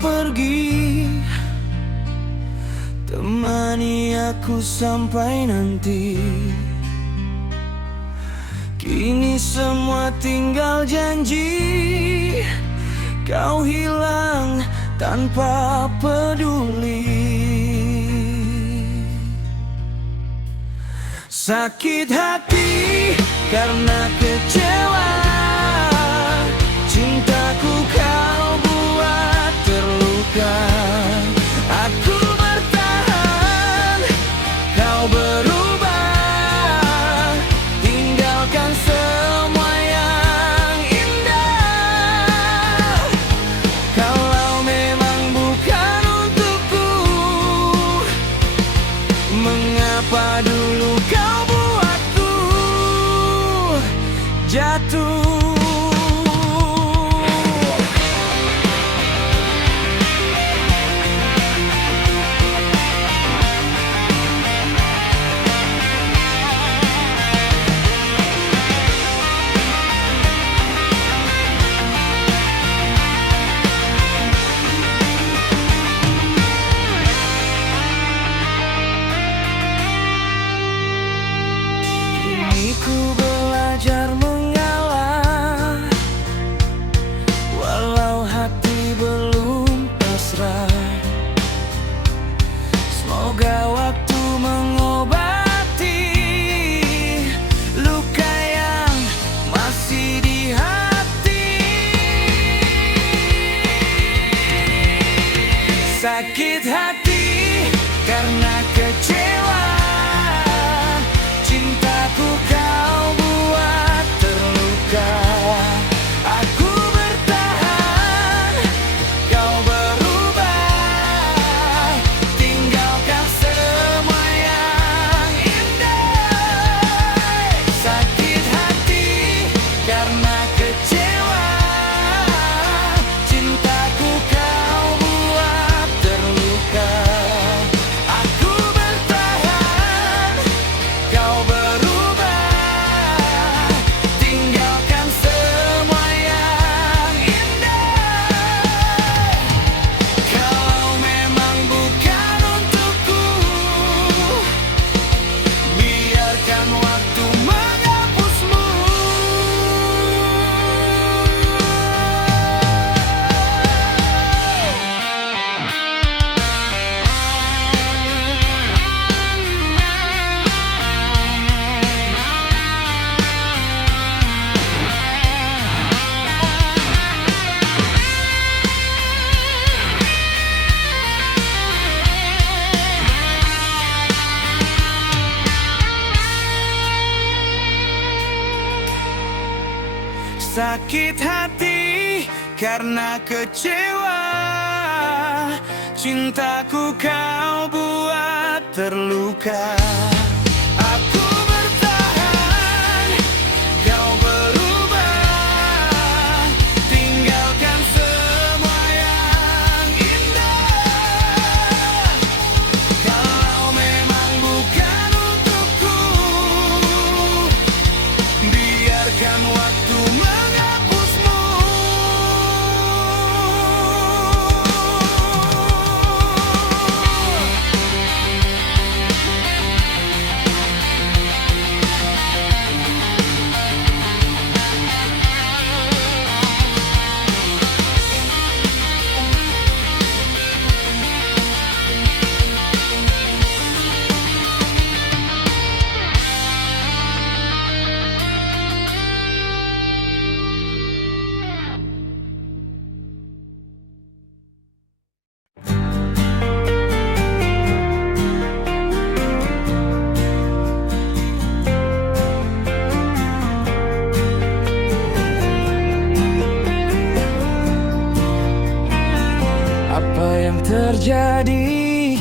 pergi, temani aku sampai nanti. Kini semua tinggal janji, kau hilang tanpa peduli. Sakit hati karena kecewa, cintaku kau buat terluka. Aku bertahan, kau berubah, tinggalkan semua yang indah. Kalau memang bukan untukku, mengapa dulu kau buatku jatuh? Ku belajar mengalah, walau hati belum pasrah. Semoga waktu mengobati luka yang masih di hati. Sakit hati karena kecewa, cintaku kau buat terluka. Aku bertahan, kau berubah, tinggalkan semua yang indah. Sakit hati karena kecewa, cintaku kau buat terluka. Aku bertahan, kau berubah, tinggalkan semua yang indah. Kalau memang bukan untukku, biarkan waktu menghapusmu. Sakit hati karena kecewa, cintaku kau buat terluka. Aku bertahan, kau berubah, tinggalkan semua yang indah. Kalau memang bukan untukku, biarkan waktu menghapusmu. Apa yang terjadi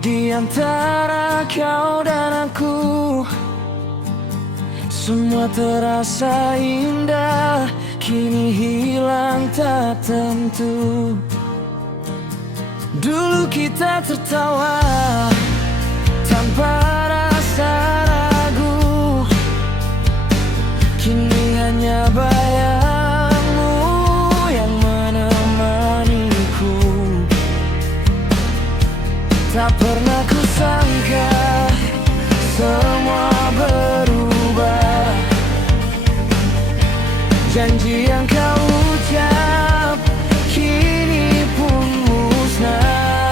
di antara kau dan aku? Semua terasa indah, kini hilang tak tentu. Dulu kita tertawa tanpa rasa ragu, kini hanya bayangmu yang menemaniku. Tak pernah kusangka semua berubah. Janji yang kau ucap kini pun musnah.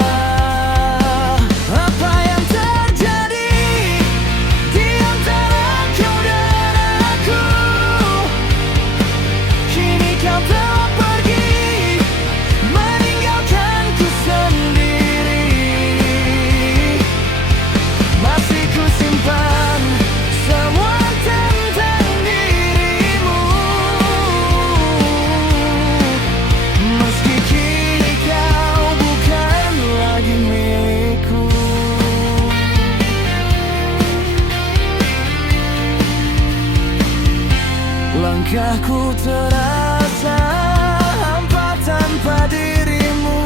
Apa yang terjadi di antara kau dan aku? Kini kau telah pergi, meninggalkanku sendiri. Masih ku simpan semua tentang dirimu, meski kini kau bukan lagi milikku. Langkahku terasa hampa tanpa dirimu.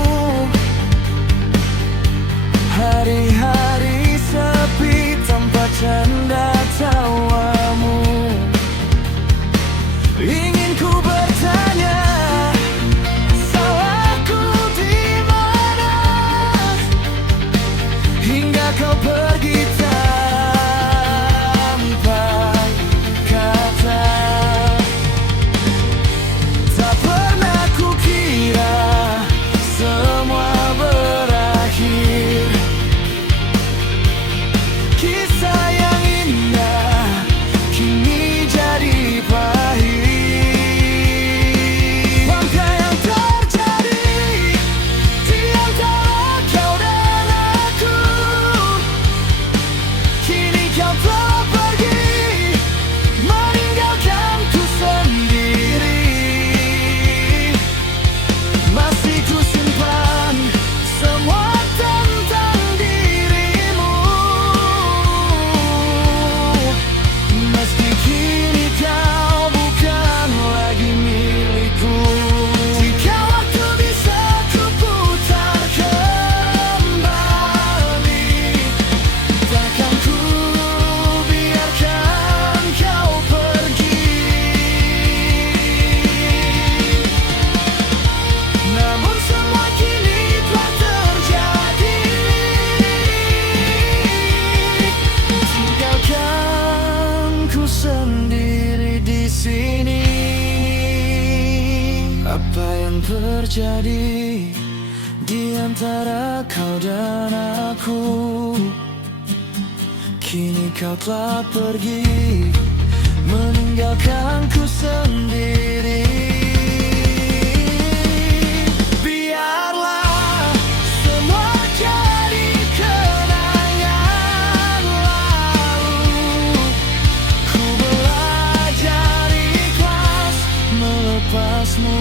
Hari-hari sepi tanpa canda tawamu. Ingin ku bertanya, salahku di mana? Hingga kau pergi tanpa kata. Tak pernah kukira semua berakhir. Kisah yang indah kini jadi pahit. Apa yang terjadi di antara kau dan aku? Kini kau telah pergi, meninggalkanku sendiri. Masih ku simpan semua tentang dirimu, meski kini kau bukan lagi milikku. Jika waktu bisa ku putar kembali, takkan ku biarkan kau pergi. Namun semua kini telah terjadi. Tinggalkanku sendiri di sini. Apa yang terjadi di antara kau dan aku? Kini kau telah pergi, meninggalkanku sendiri. Biarlah semua jadi kenangan lalu. Ku belajar ikhlas melepasmu.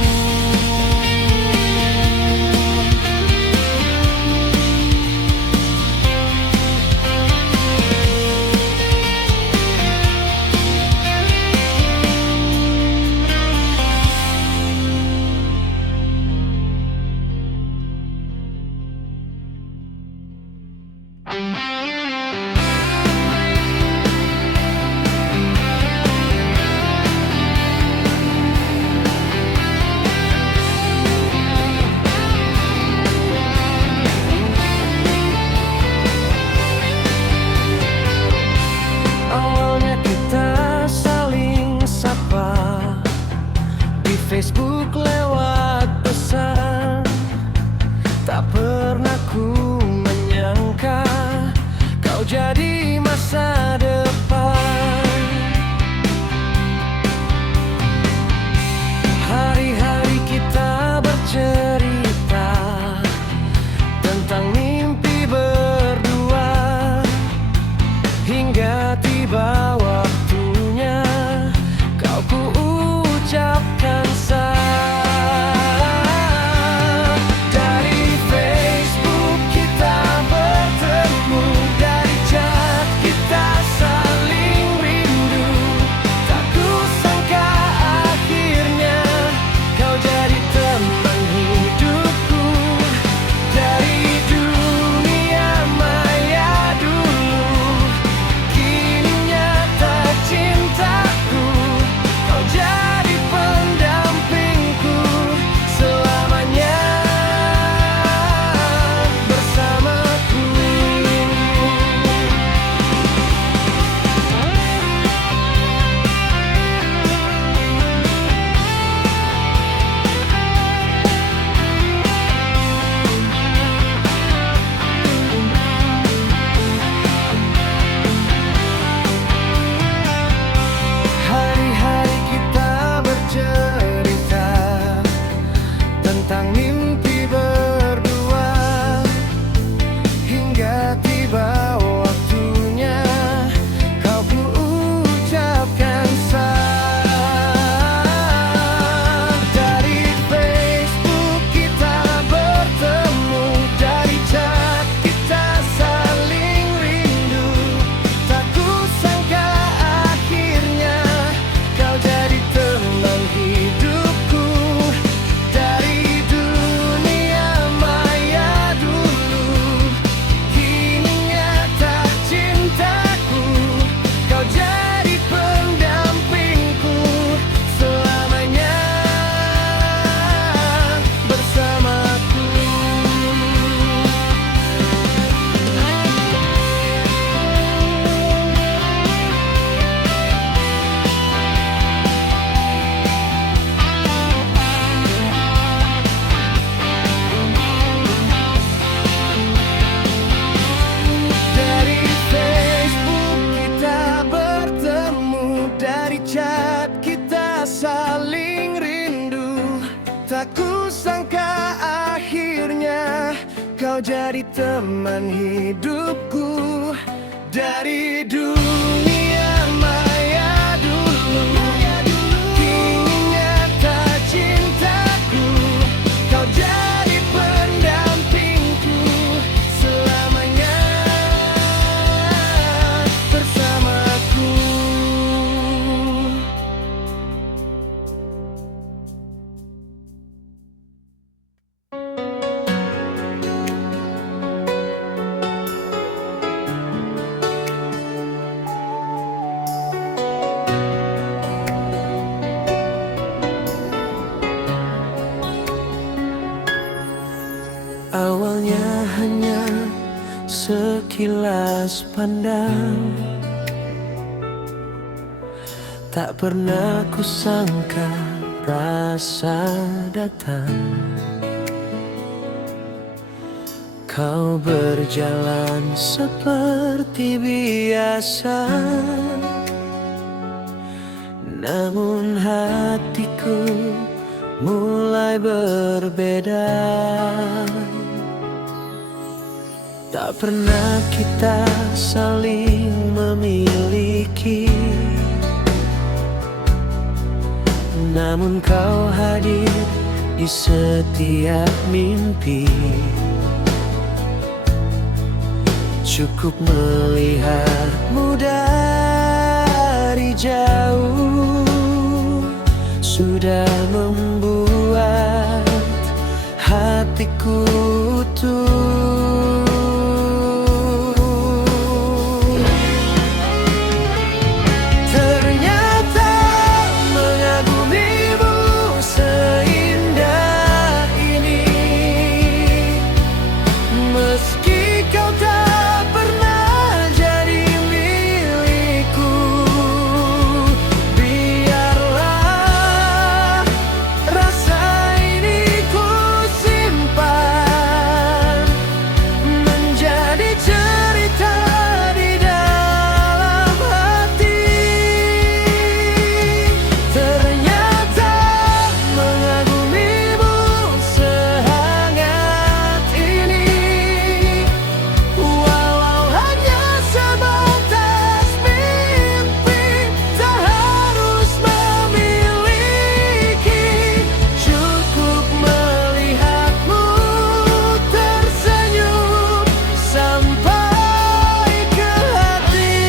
Awalnya kita saling sapa di Facebook lewat pesan. Tak pernah ku menyangka kau jadi masa depan. Hari-hari kita bercerita tentang mimpi berdua, hingga tiba waktunya kau ku ucapkan dari Facebook kita bertemu, dari chat kita Kau jadi teman hidupku dari dunia maya dulu. Kini nyata cintaku, kau jadi pendampingku selamanya bersamaku. Awalnya hanya sekilas pandang, tak pernah kusangka rasa datang. Kau berjalan seperti biasa, namun hatiku mulai berbeda. Tak pernah kita saling memiliki, namun kau hadir di setiap mimpi. Cukup melihatmu dari jauh sudah membuat hatiku utuh. Ternyata mengagumimu seindah ini, meski kau tak pernah jadi milikku. Biarlah rasa ini ku simpan menjadi cerita di dalam hati. Ternyata mengagumimu sehangat ini, walau hanya sebatas mimpi, tak harus memiliki. Cukup melihatmu tersenyum sampai ke hati.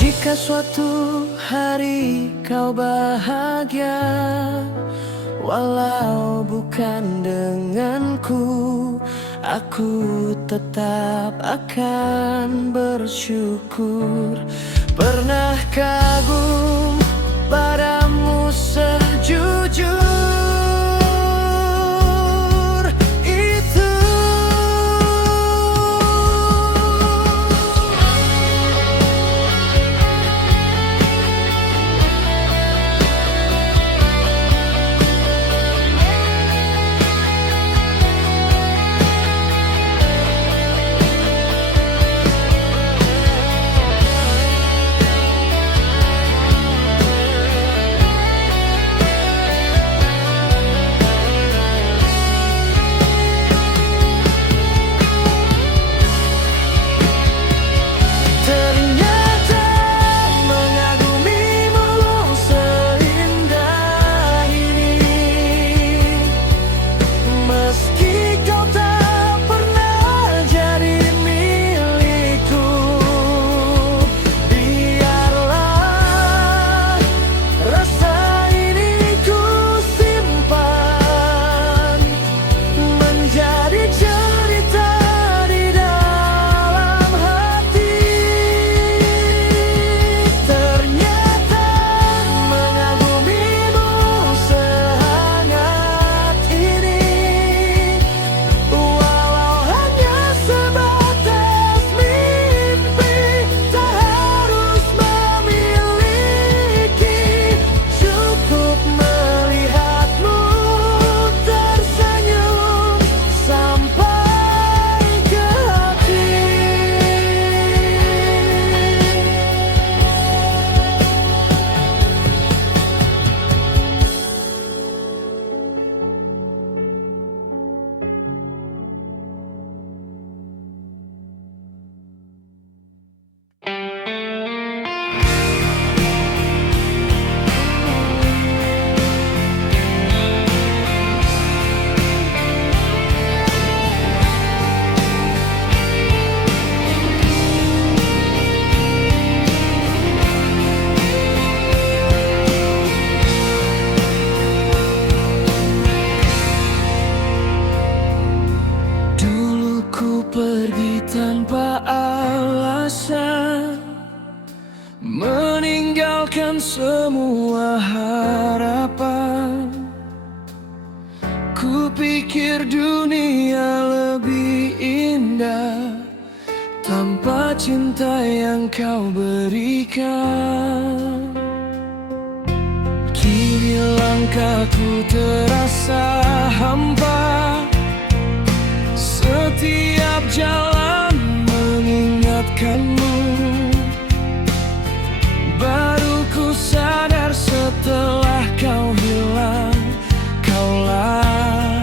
Jika suatu hari kau bahagia, walau bukan denganku, aku tetap akan bersyukur. Pernah kagum padamu sejujur itu. pikir dunia lebih indah tanpa cinta yang kau berikan. Kini langkahku terasa hampa, setiap jalan mengingatkanmu. Baru ku sadar setelah kau hilang, kaulah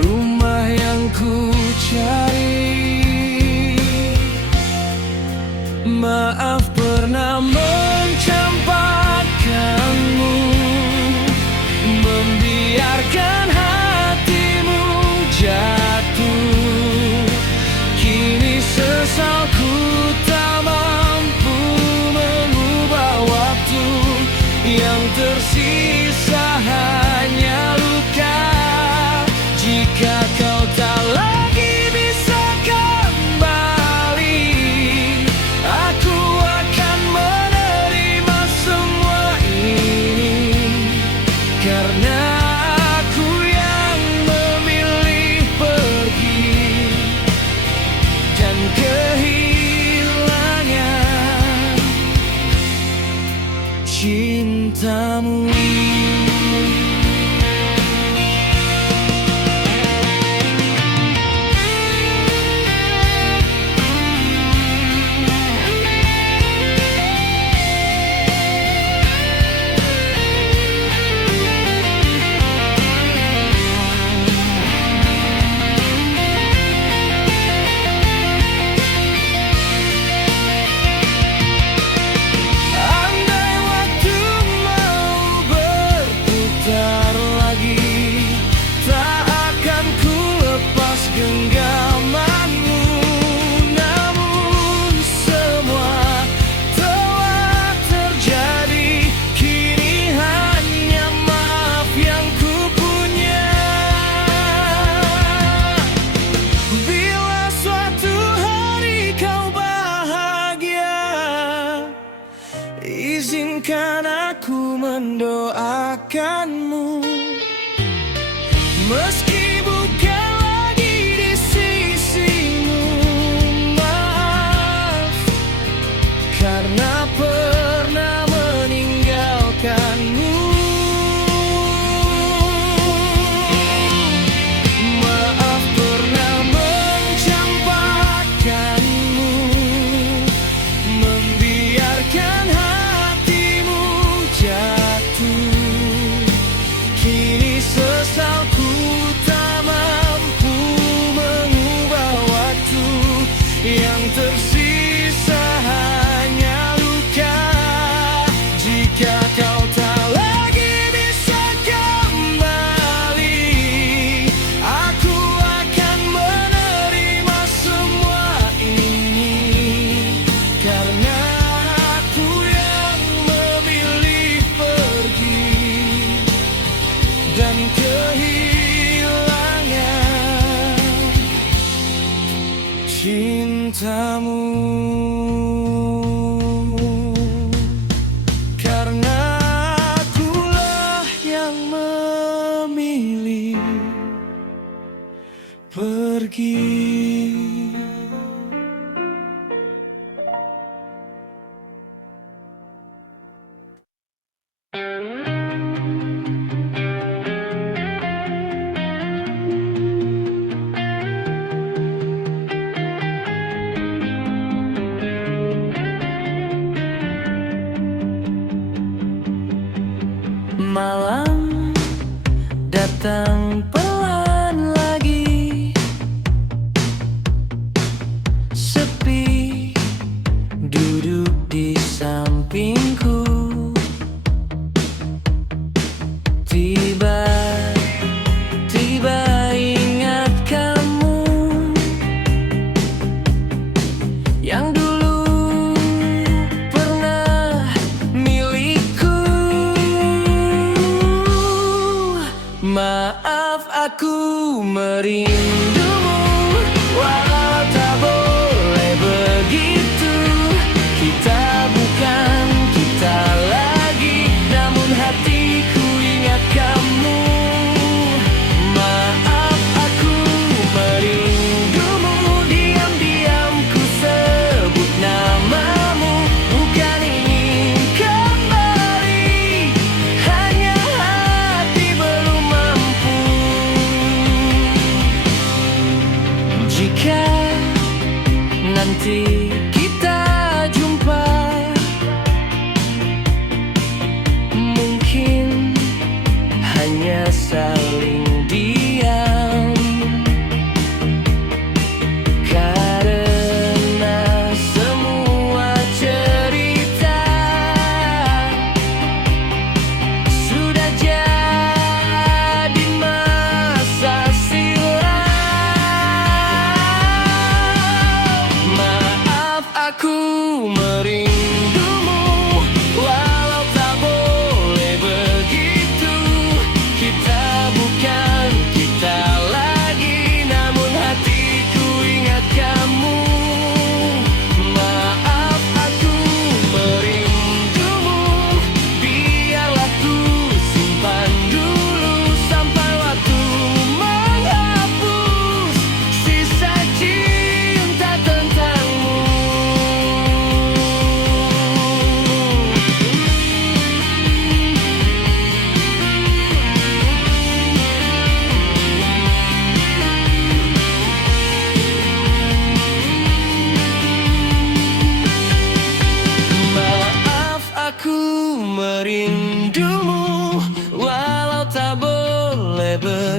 rumah yang ku cari. Maaf pernah mencampakkanmu, membiarkan hatimu jatuh. Kini sesalku tak mampu mengubah waktu, yang tersisa hanya luka. Jika kau tak lagi bisa kembali, aku akan menerima semua ini, karena aku yang memilih pergi dan kehilangan cintamu. Andai waktu mau berputar lagi, tak akan ku lepas genggamanmu. Namun semua telah terjadi, kini hanya maaf yang ku punya. Bila suatu hari kau bahagia, izinkan aku mendoakanmu. Meski bukan lagi di sisimu, maaf karena pernah meninggalkanmu. Maaf pernah mencampakkanmu, membiarkan hatimu jatuh. Kini sesalku tak mampu mengubah waktu, yang tersisa hanya luka. Jika kau tak lagi bisa kembali, aku akan menerima semua ini, karena aku yang memilih pergi dan kehilangan cintamu. Karena akulah yang memilih pergi. Malam datang pelan lagi, sepi duduk di sampingku. Tiba-tiba ingat kamu yang dulu pernah milikku. Maaf aku merindumu, walau tak boleh begitu. Kita bukan kita lagi, namun hatiku ingat kamu. Maaf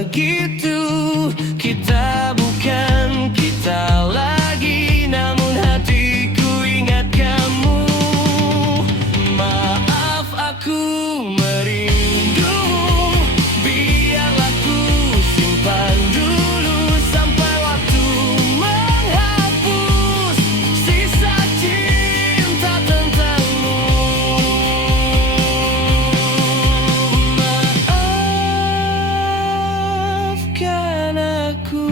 begitu. Kita bukan kita lagi, namun hatiku ingat kamu. Maaf aku merindumu, biarlah ku simpan dulu sampai waktu menghapus sisa cinta tentangmu. Maafkan aku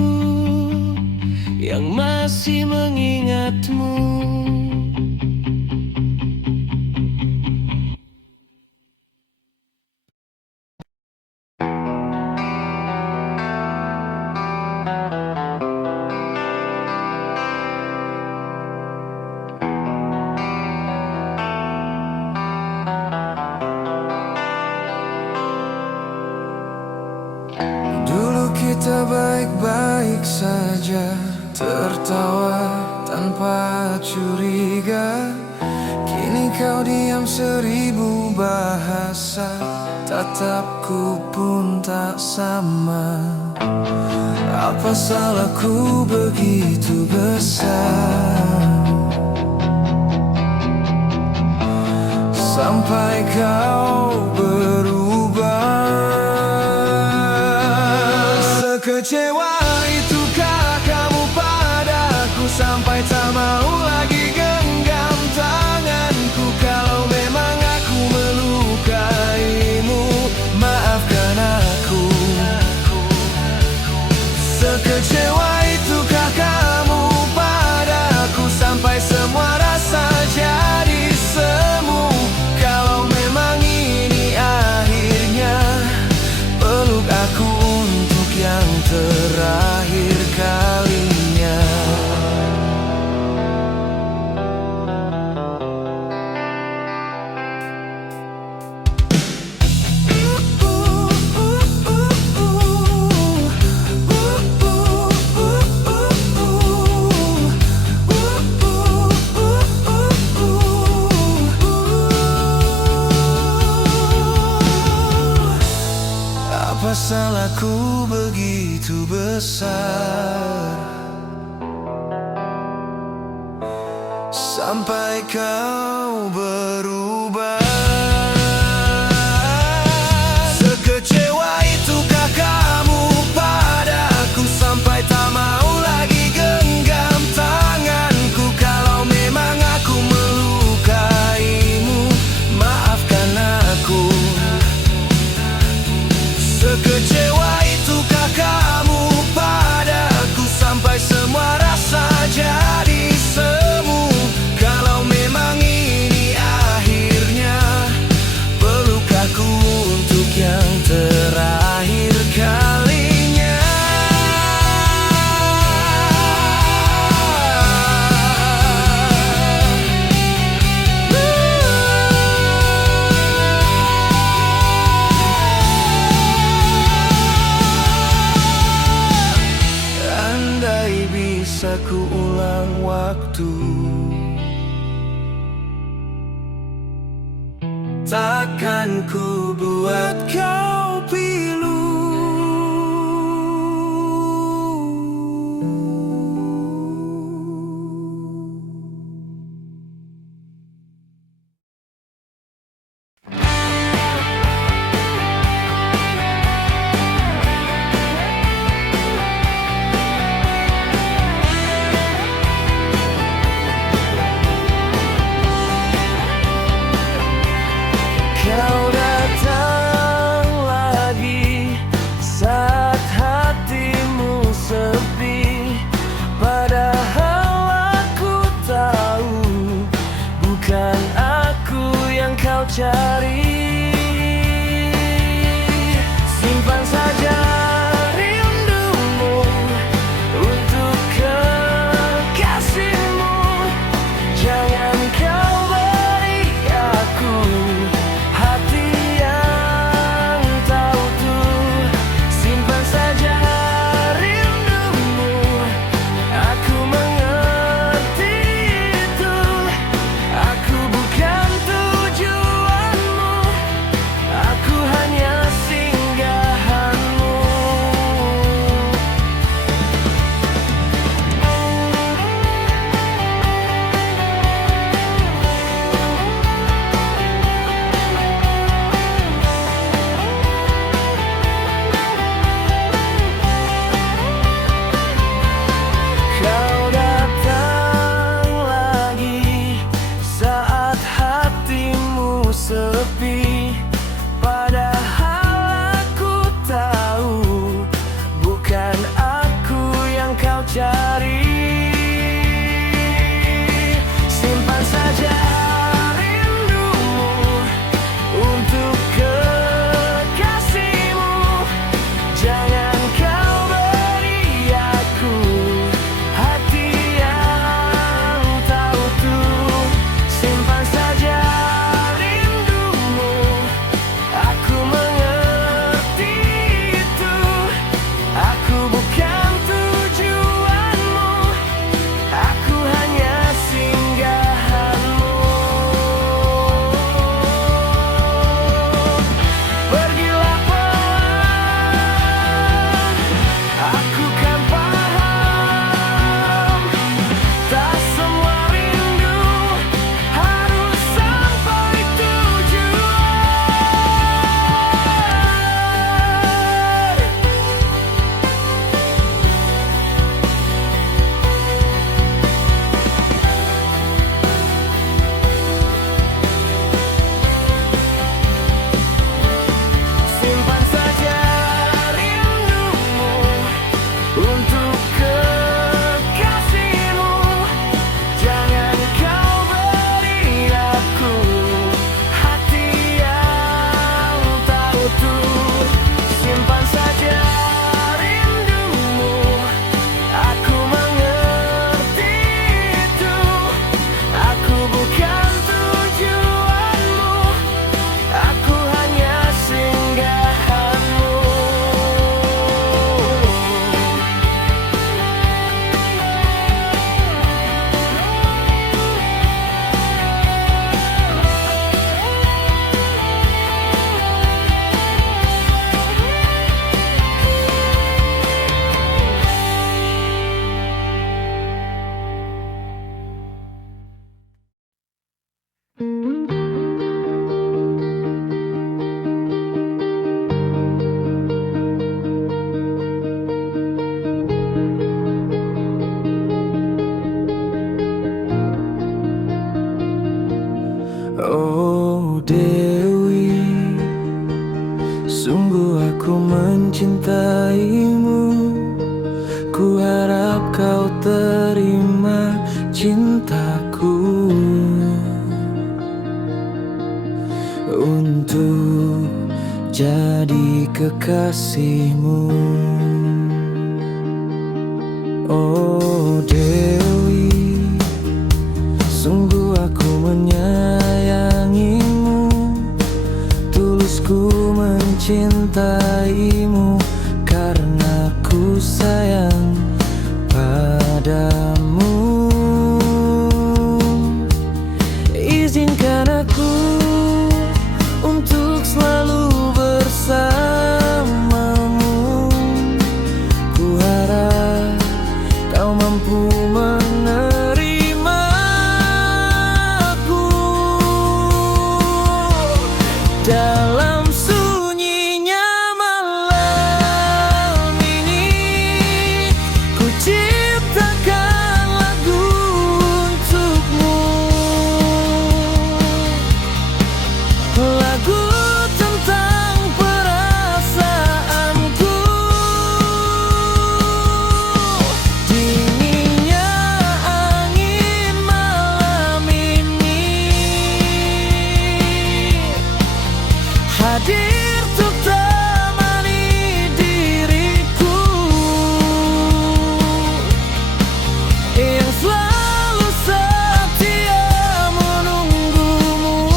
yang masih mengingatmu. Dulu kita baik-baik saja, tertawa tanpa curiga. Kini kau diam seribu bahasa, tatapku pun tak sama. Apa salahku begitu besar sampai kau berubah? Sekecewa itukah kamu padaku sampai tak mau lagi genggam tanganku? Kalau memang aku melukaimu, maafkan aku. Sekecewa itukah kamu padaku sampai semua rasa jadi semu? Kalau memang ini akhirnya, peluk aku untuk yang terakhir kalinya. Apa salahku begitu besar sampai kau berubah? Sekecewa itukah kamu padaku sampai tak mau lagi genggam tanganku? Kalau memang aku melukaimu, maafkan aku. Sekecewa itukah kamu padaku sampai semua rasa jadi semu? Kalau memang ini akhirnya, peluk aku untuk yang terakhir kalinya. Sungguh aku mencintaimu. Ku harap kau terima cintaku untuk jadi kekasihmu. Oh Dewi, sungguh aku menyayangimu. Tulus ku mencintaimu karena ku sayang padamu. Izinkan aku untuk selalu bersamamu. Ku harap kau mampu menerimaku. Dalam sunyinya malam ini, ku ciptakan lagu untukmu. Lagu tentang perasaanku. Dinginnya angin malam ini hadir untuk temani diriku yang selalu setia menunggumu.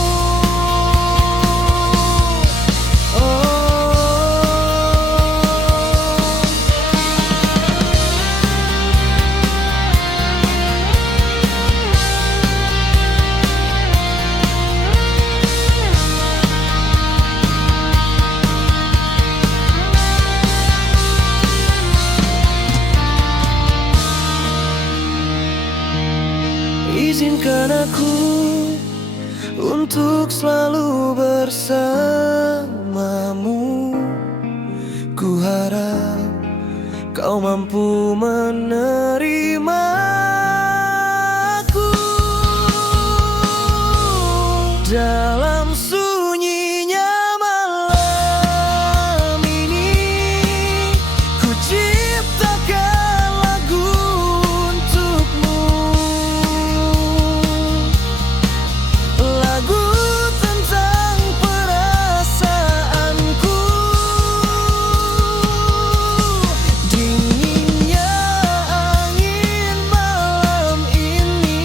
Izinkan aku untuk selalu bersamamu. Ku harap kau mampu menerimaku. Dalam sunyinya malam ini, ku ciptakan lagu untukmu. Lagu tentang perasaanku. Dinginnya angin malam ini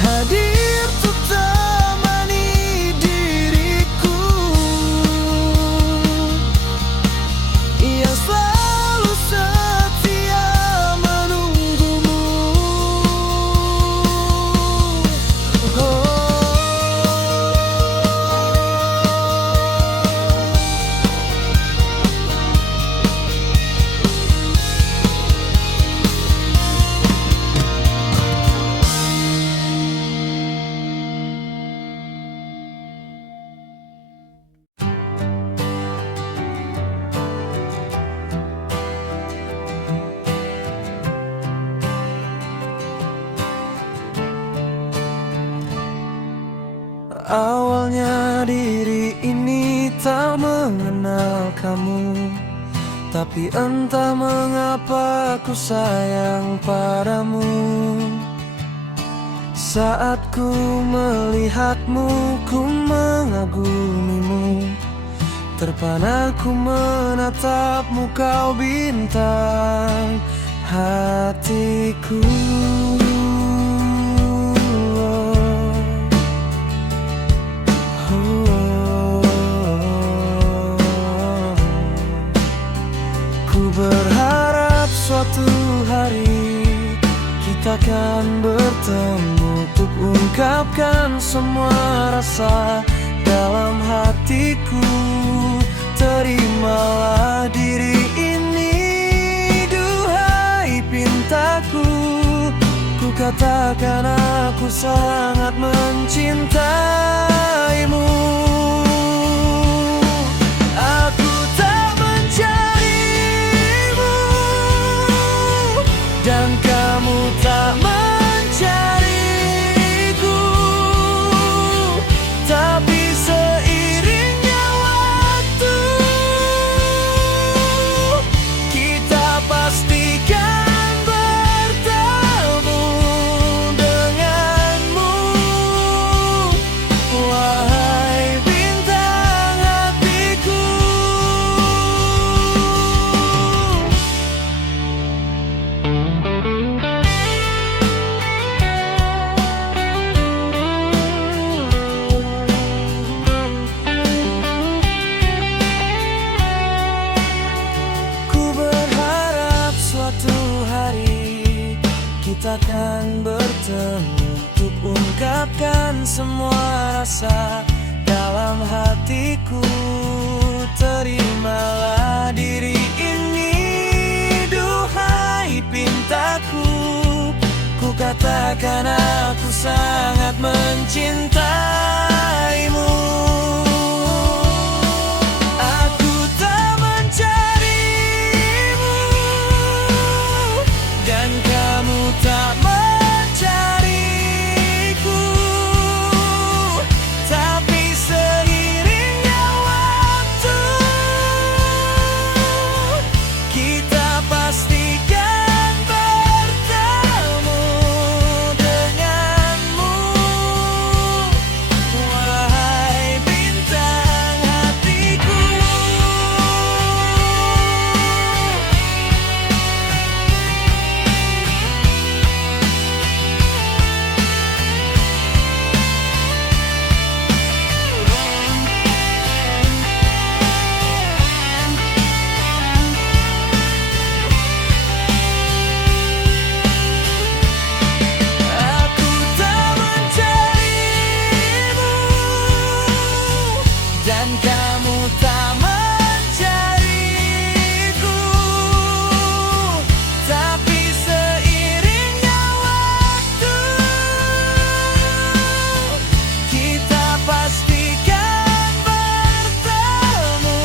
hadir untuk temani diriku yang selalu setia menunggumu. Awalnya diri ini tak mengenal kamu, tapi entah mengapa ku sayang padamu. Saat ku melihatmu, ku mengagumimu. Terpana ku menatapmu, kau bintang hatiku. Ku berharap suatu hari kita akan bertemu untuk ungkapkan semua rasa dalam hatiku. Terimalah diri ini, duhai pintaku. Ku katakan aku sangat mencintaimu. Aku tak mencarimu dan kamu tak mencariku, tapi semua rasa dalam hatiku. Terimalah diri ini, duhai pintaku. Ku katakan aku sangat mencintaimu. Aku tak mencarimu, dan kamu tak mencariku. Tapi seiringnya waktu, kita pastikan bertemu denganmu, wahai bintang hatiku. Aku tak mencarimu, dan kamu tak mencariku. Tapi seiringnya waktu, kita pastikan bertemu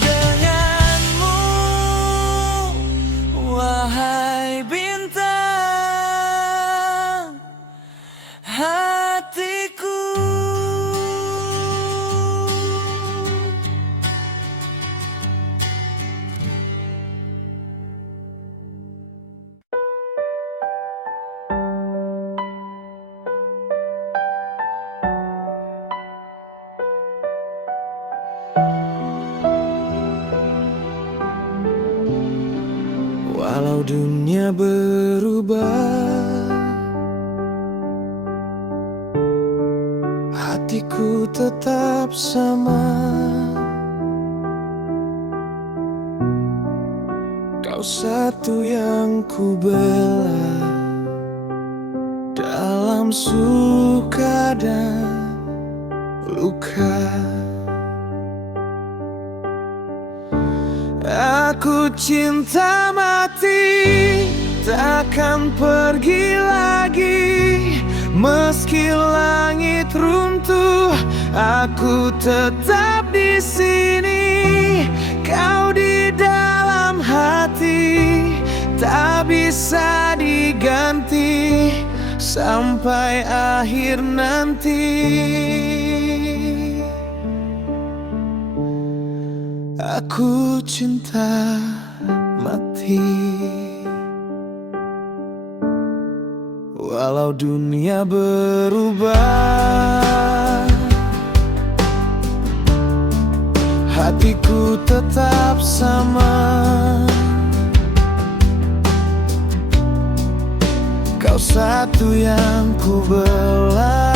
denganmu, wahai bintang hatiku. Walau dunia berubah, hatiku tetap sama. Kau satu yang ku bela dalam suka dan luka. Aku cinta mati, takkan pergi lagi. Meski langit runtuh, aku tetap di sini. Kau di dalam hati, tak bisa diganti sampai akhir nanti. Aku cinta mati. Walau dunia berubah, hatiku tetap sama. Kau satu yang ku bela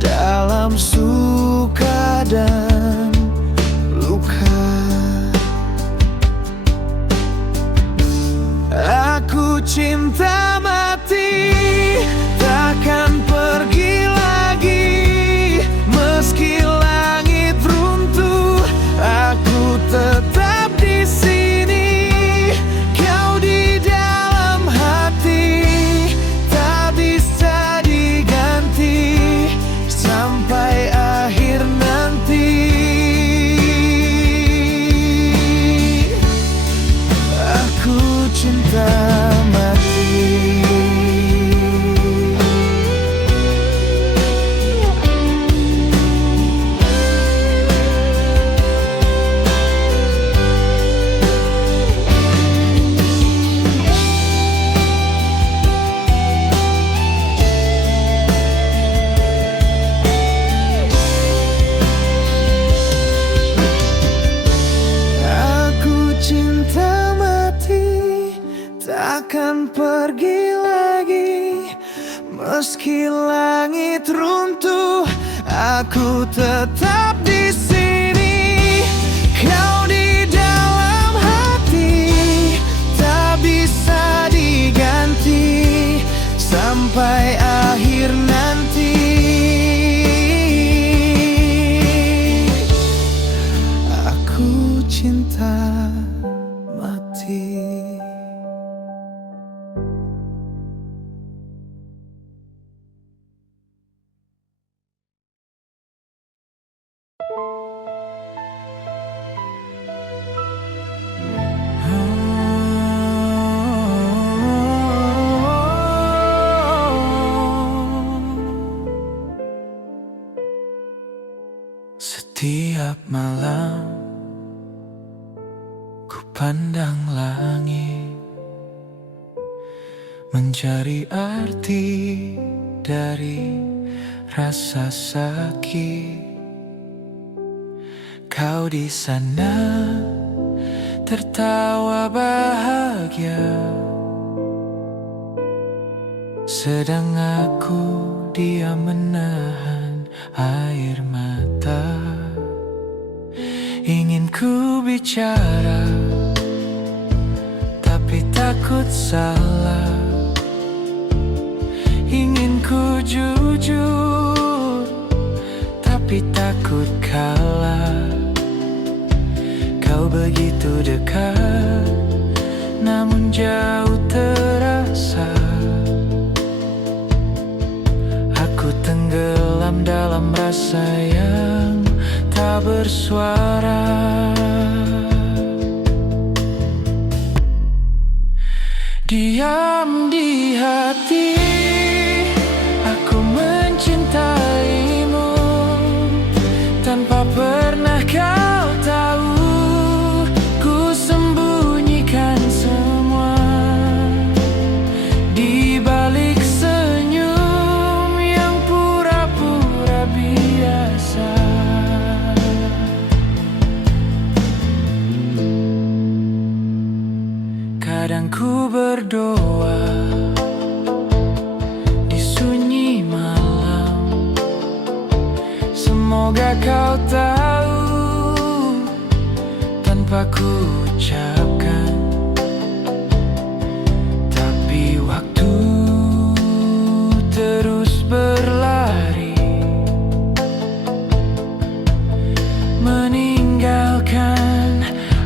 dalam suka dan luka. Aku cinta mati, takkan pergi lagi. Meski langit runtuh, aku tetap di sini. Kau di dalam hati, tak bisa diganti sampai akhir nanti. Aku cinta mati. Aku cinta mati, takkan pergi lagi. Meski langit runtuh, aku tetap di sini. Kau di dalam hati, tak bisa diganti sampai akhir nanti. Setiap malam ku pandang langit, mencari arti dari rasa sakit. Kau di sana tertawa bahagia, sedang aku diam menahan air mata. Ingin ku bicara, tapi takut salah. Ingin ku jujur, tapi takut kalah. Kau begitu dekat, namun jauh terasa. Aku tenggelam dalam rasa yang tak bersuara. Diam di hati, aku mencintaimu tanpa pernah kau tahu. Ku sembunyikan semua di balik senyum yang pura-pura biasa. Kadang ku berdoa di sunyi malam, semoga kau tahu tanpa ku ucapkan. Tapi waktu terus berlari, meninggalkan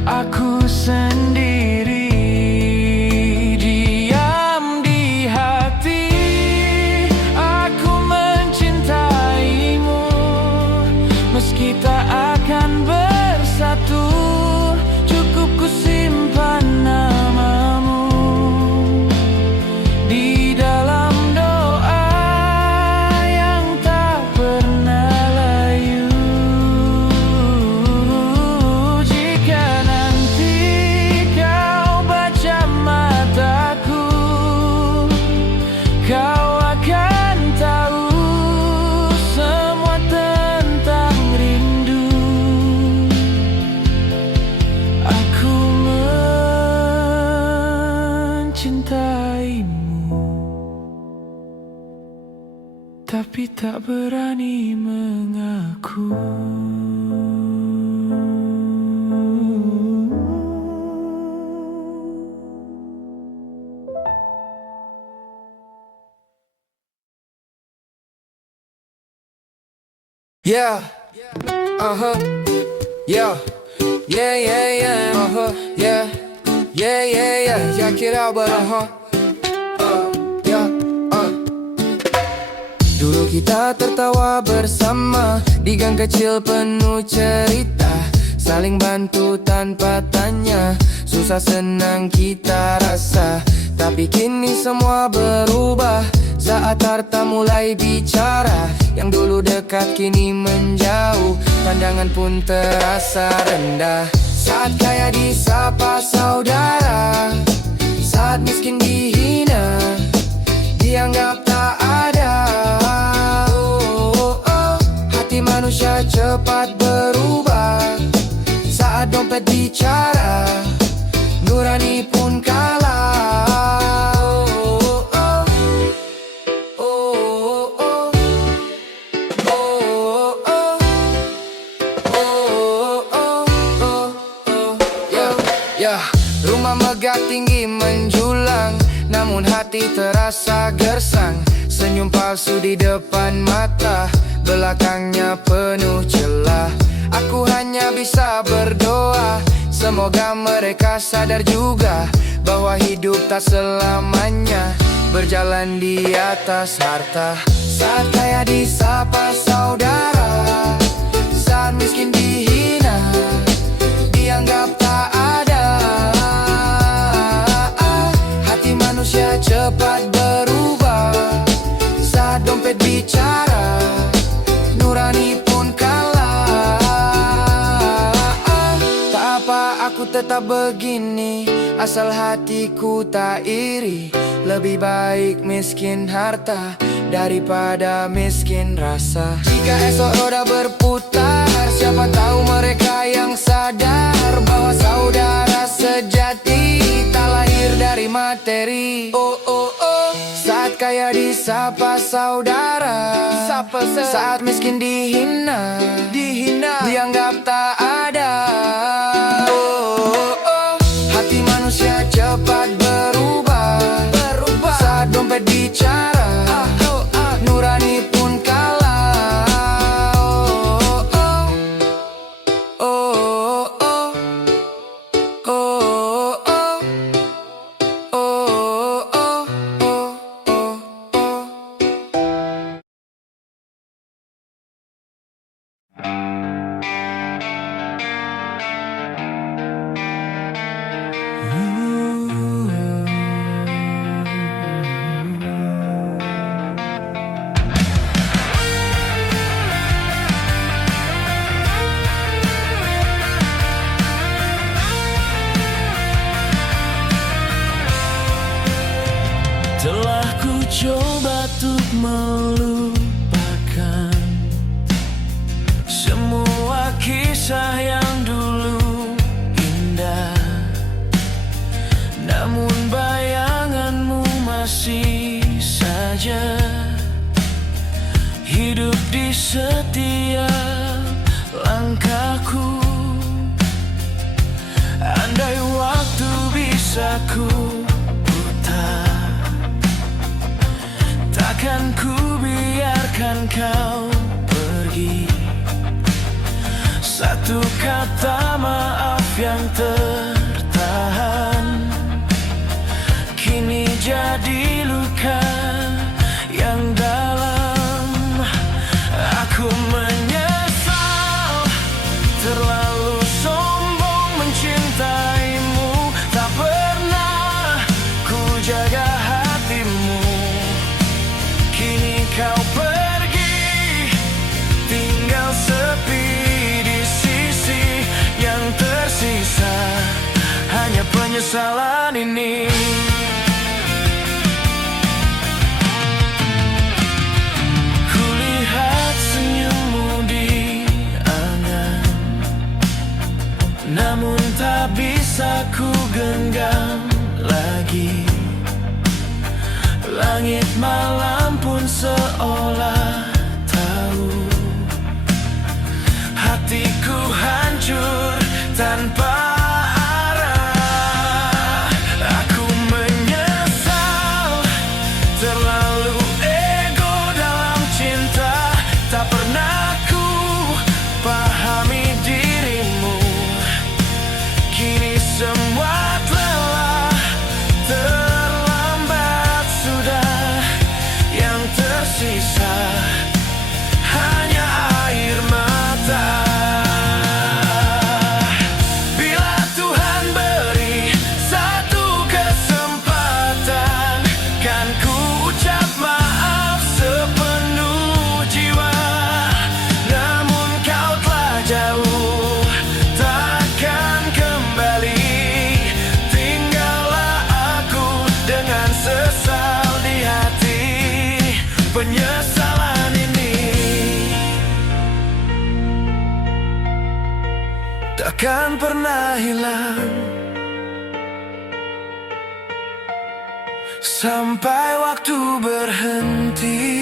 aku sendiri. Meski tak akan bersatu, cukup ku simpan namamu di dalam doa yang tak pernah layu. Jika nanti kau baca mataku, kau akan tahu semua tentang rindu. Aku mencintaimu, tapi tak berani mengaku. Yeah, yeah, yeah, yeah, yeah, yeah, yeah, yeah, yeah, check it out, but yeah, Dulu kita tertawa bersama di gang kecil penuh cerita, saling bantu tanpa tanya, susah senang kita rasa. Tapi kini semua berubah saat harta mulai bicara. Yang dulu dekat kini menjauh, pandangan pun terasa rendah. Saat kaya disapa saudara, saat miskin dihina, dianggap tak ada. Hati manusia cepat berubah saat dompet bicara, nurani pun kalah. Rumah megah tinggi menjulang, namun hati terasa gersang. Senyum palsu di depan mata, belakangnya penuh celah. Aku hanya bisa berdoa, semoga mereka sadar juga bahwa hidup tak selamanya berjalan di atas harta. Saat kaya disapa saudara, saat miskin tetap begini, asal hatiku tak iri. Lebih baik miskin harta daripada miskin rasa. Jika esok roda berputar, siapa tahu mereka yang sadar bahwa saudara sejati tak lahir dari materi. Oh oh oh, saat kaya disapa saudara, saat miskin dihina, dianggap tak ada. Oh oh oh, hati manusia cepat berubah saat dompet bicara, nurani pun kalah. Oh oh oh oh oh oh oh oh oh oh oh. Telah ku coba untuk melupakan semua kisah yang dulu indah, namun bayanganmu masih saja hidup di setiap langkahku. Andai waktu bisa ku putar, takkan ku biarkan kau pergi. Satu kata maaf yang tertahan kini jadi luka yang dalam. Aku menyesal terlalu sombong mencintaimu, tak pernah ku jaga hatimu. Kini kau pergi, tinggal sepi di sisi. Yang tersisa hanya penyesalan ini. Kulihat senyummu di angan, namun tak bisa ku genggam lagi. Langit malam pun seolah tahu hatiku hancur tanpa arah. Aku menyesal terlalu ego dalam cinta, tak pernah ku pahami dirimu. Kini semua telah terlambat sudah, yang tersisa hanya air mata. Bila Tuhan beri satu kesempatan, kan ku ucap maaf sepenuh jiwa. Namun kau telah jauh, takkan kembali. Tinggallah aku dengan sesal di hati. Penyesalan ini takkan pernah hilang sampai waktu berhenti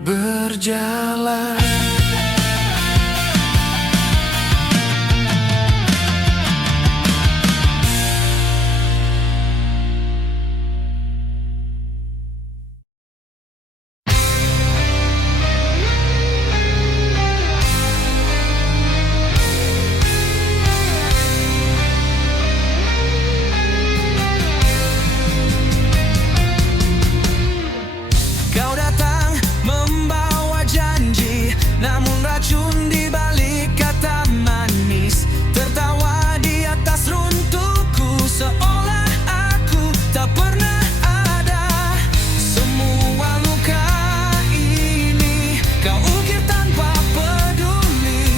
berjalan. Kau datang membawa janji, namun racun di balik kata manis. Tertawa di atas runtuhku, seolah aku tak pernah ada. Semua luka ini kau ukir tanpa peduli.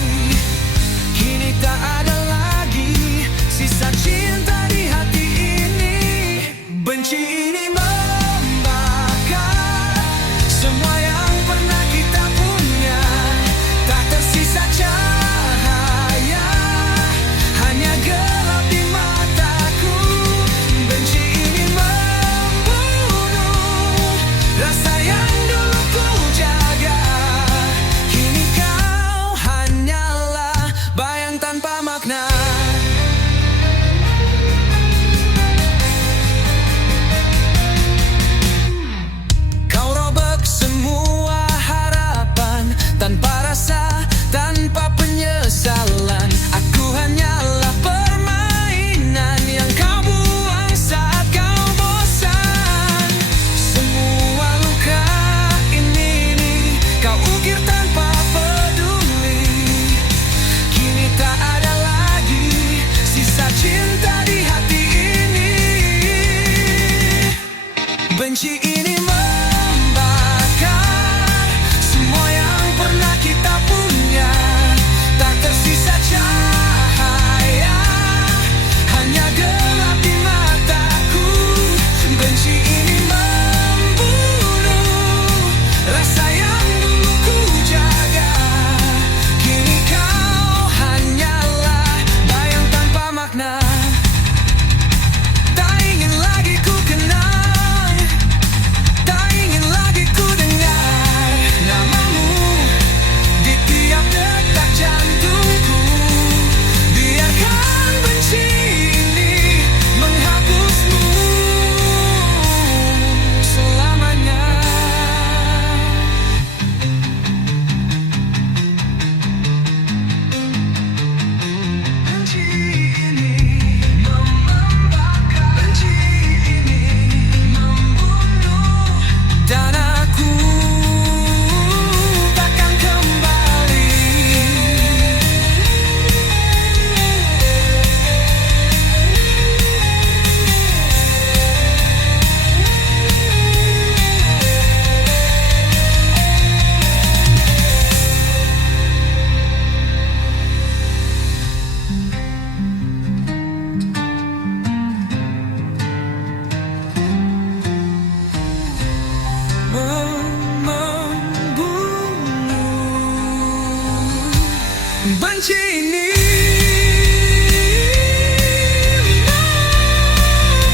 Benci ini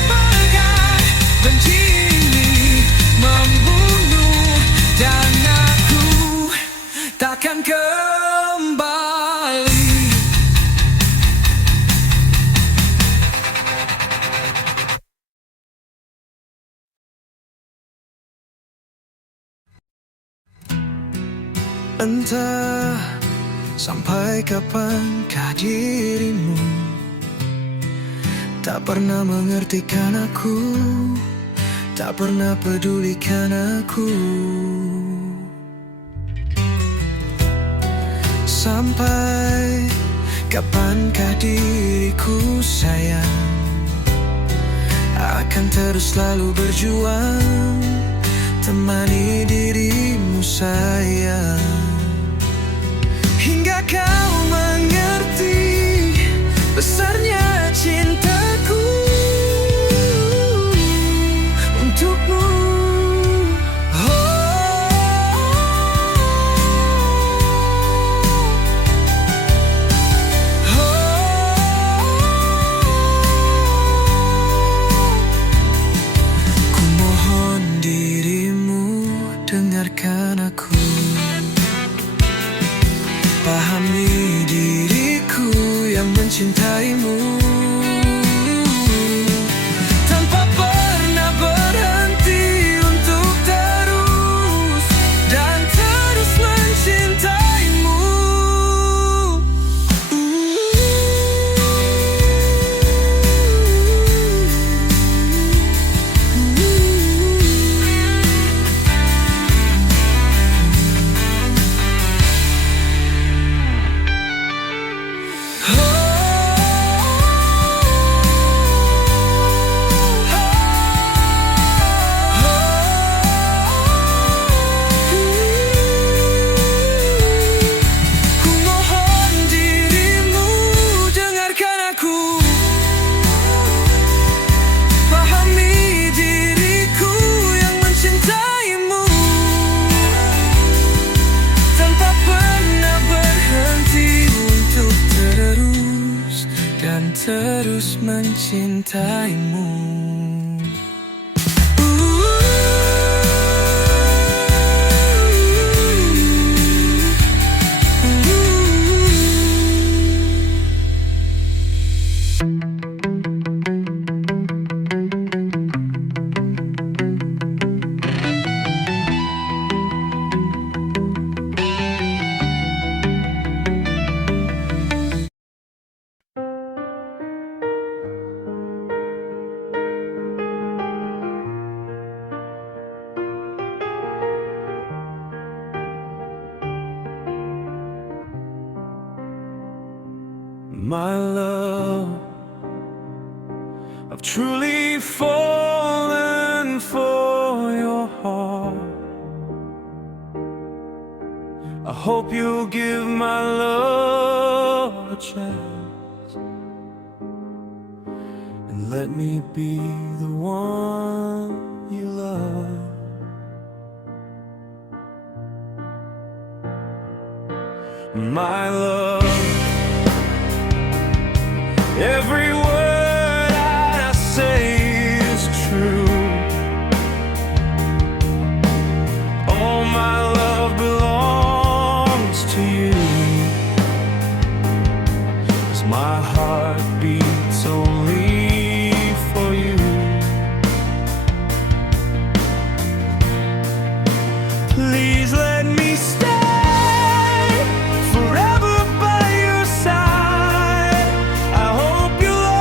bagai benci ini membunuh, dan aku takkan kembali. Entah sampai kapankah dirimu tak pernah mengertikan aku, tak pernah pedulikan aku. Sampai kapankah diriku sayang akan terus selalu berjuang temani dirimu sayang, hingga kau mengerti besarnya cintaku untukmu. Ku mohon dirimu dengarkan aku, pahami diriku yang mencintaimu, tanpa pernah berhenti untuk terus dan terus mencintaimu. Terus mencintaimu. My love, I've truly fallen for your heart. I hope you'll give my love a chance and let me be the one you love. My love, every word I say is true. All my love belongs to you, 'cause my heart beats only for you. Please let me stay forever by your side. I hope you'll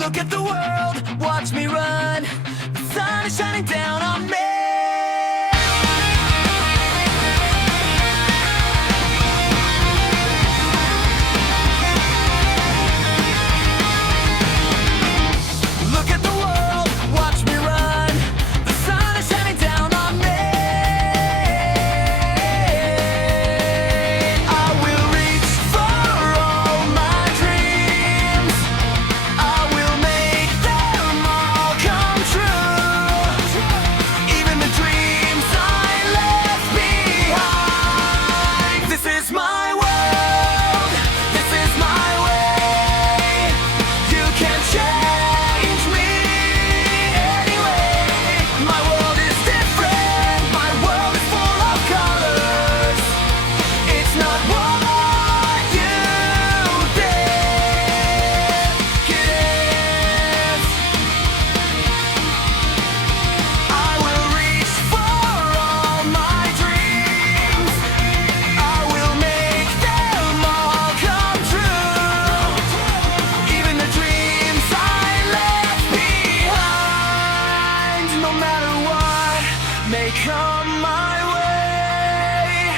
Look at the world, watch me run. The sun is shining down on me. Look at the world, watch me run. The sun is shining down on me. I will reach for all my dreams. I will make them all come true. Even the dreams I left behind. This is my world. This is my way. You can't change me anyway. My world is different. My world is full of colors. It's not what you think it is. I will reach for all my dreams. I will make them all come true. Even the dreams I left behind. No matter what may come my way,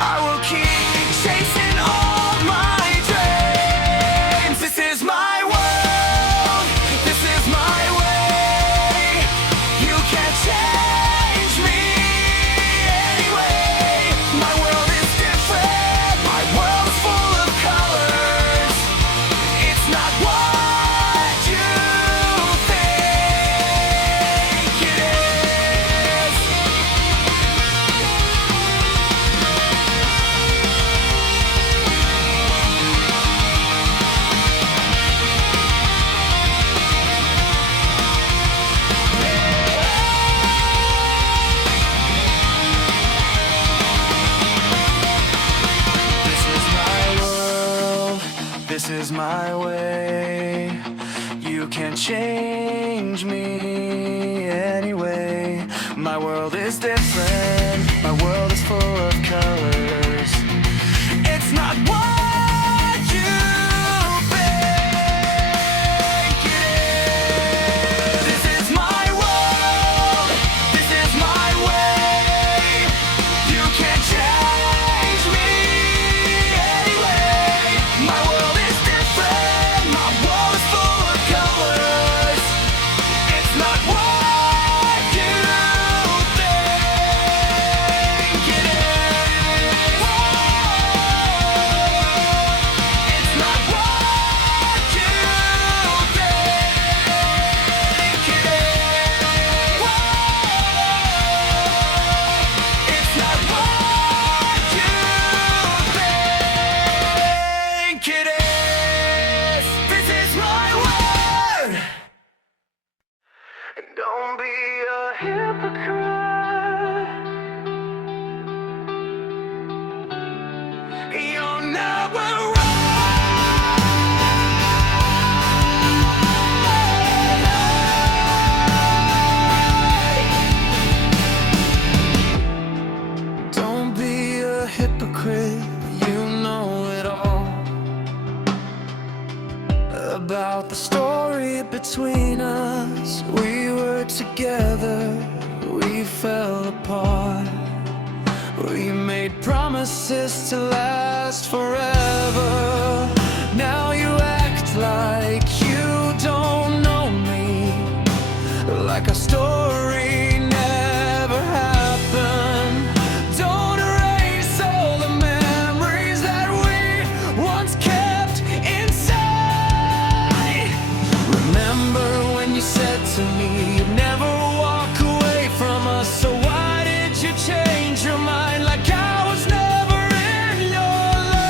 I will keep chasing all my dreams. This is my world. This is my way. You can't change me anyway. My world is different. My world is full of colors. It's not what you think it is. This is my world, this is my way. You can't change me anyway. My world is different, my world is full of colors. It's not what you think it is. This is my world, this is my way. You can't change me anyway. My world is different. My world is full of colors. It's not what you think it is. It's not what you think it is. It's not what you think it is. This is my word. And don't be a hypocrite. You're never right. Don't be a hypocrite. You know it all about the story between us. We were together, we fell apart. We made promises to last forever. Now you act like you don't know me, like our story never happened. Don't erase all the memories that we once kept inside. Remember when you said to me you'd never walk away from us? So why did you change your mind like I was never in your life?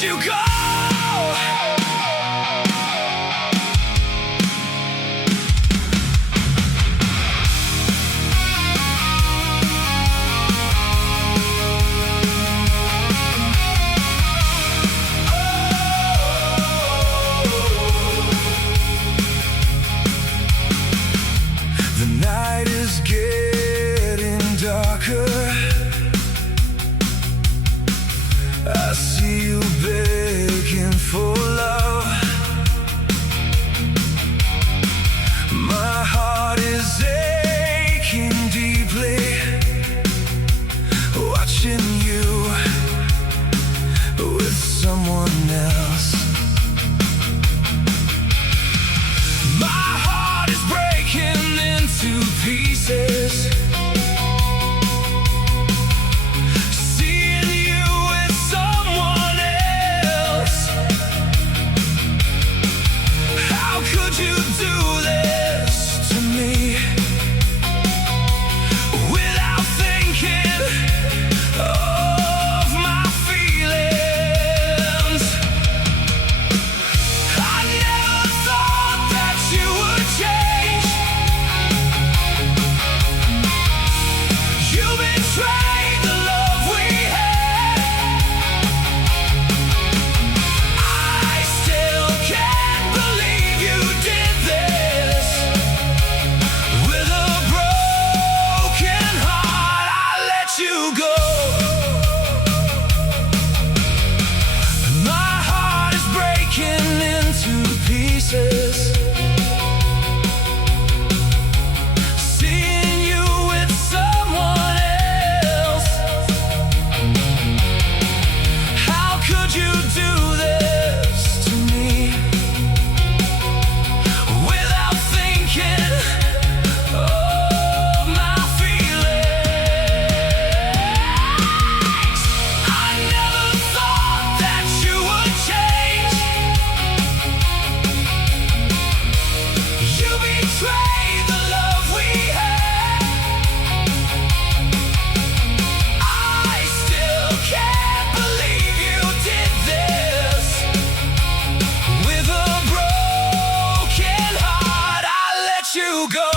let you go. The night is getting darker. I see you begging for love. My heart is aching deeply, watching you with someone else. My heart is breaking into pieces, seeing you with someone else. How could you do this to me without thinking of my feelings? I never thought that you would change. You betrayed the love we had. I still can't believe you did this. With a broken heart, I let you go. My heart is breaking into pieces, seeing you with someone else. How could you do this to me without thinking of my feelings? I never thought that you would change. You betrayed the love we had. I still can't believe you did this. With a broken heart, I let you go.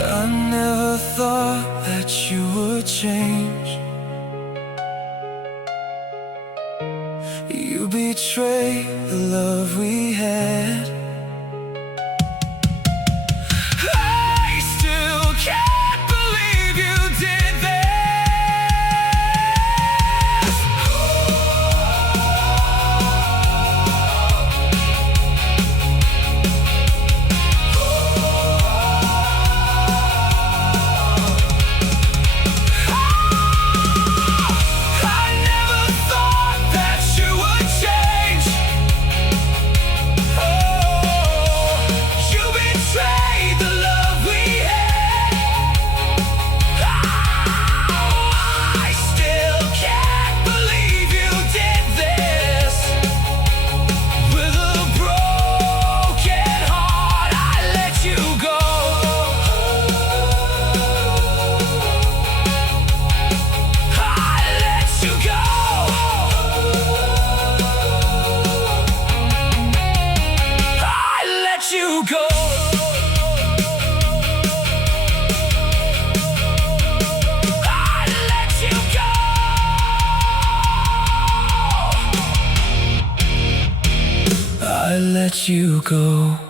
I never thought that you would change. You betrayed the love we had. I still can't believe you did I never thought that you would change. You betrayed the love we had. I still can't believe you did this. With a broken heart, I let you go. I let you go. I let you go. I let you go. I let you go.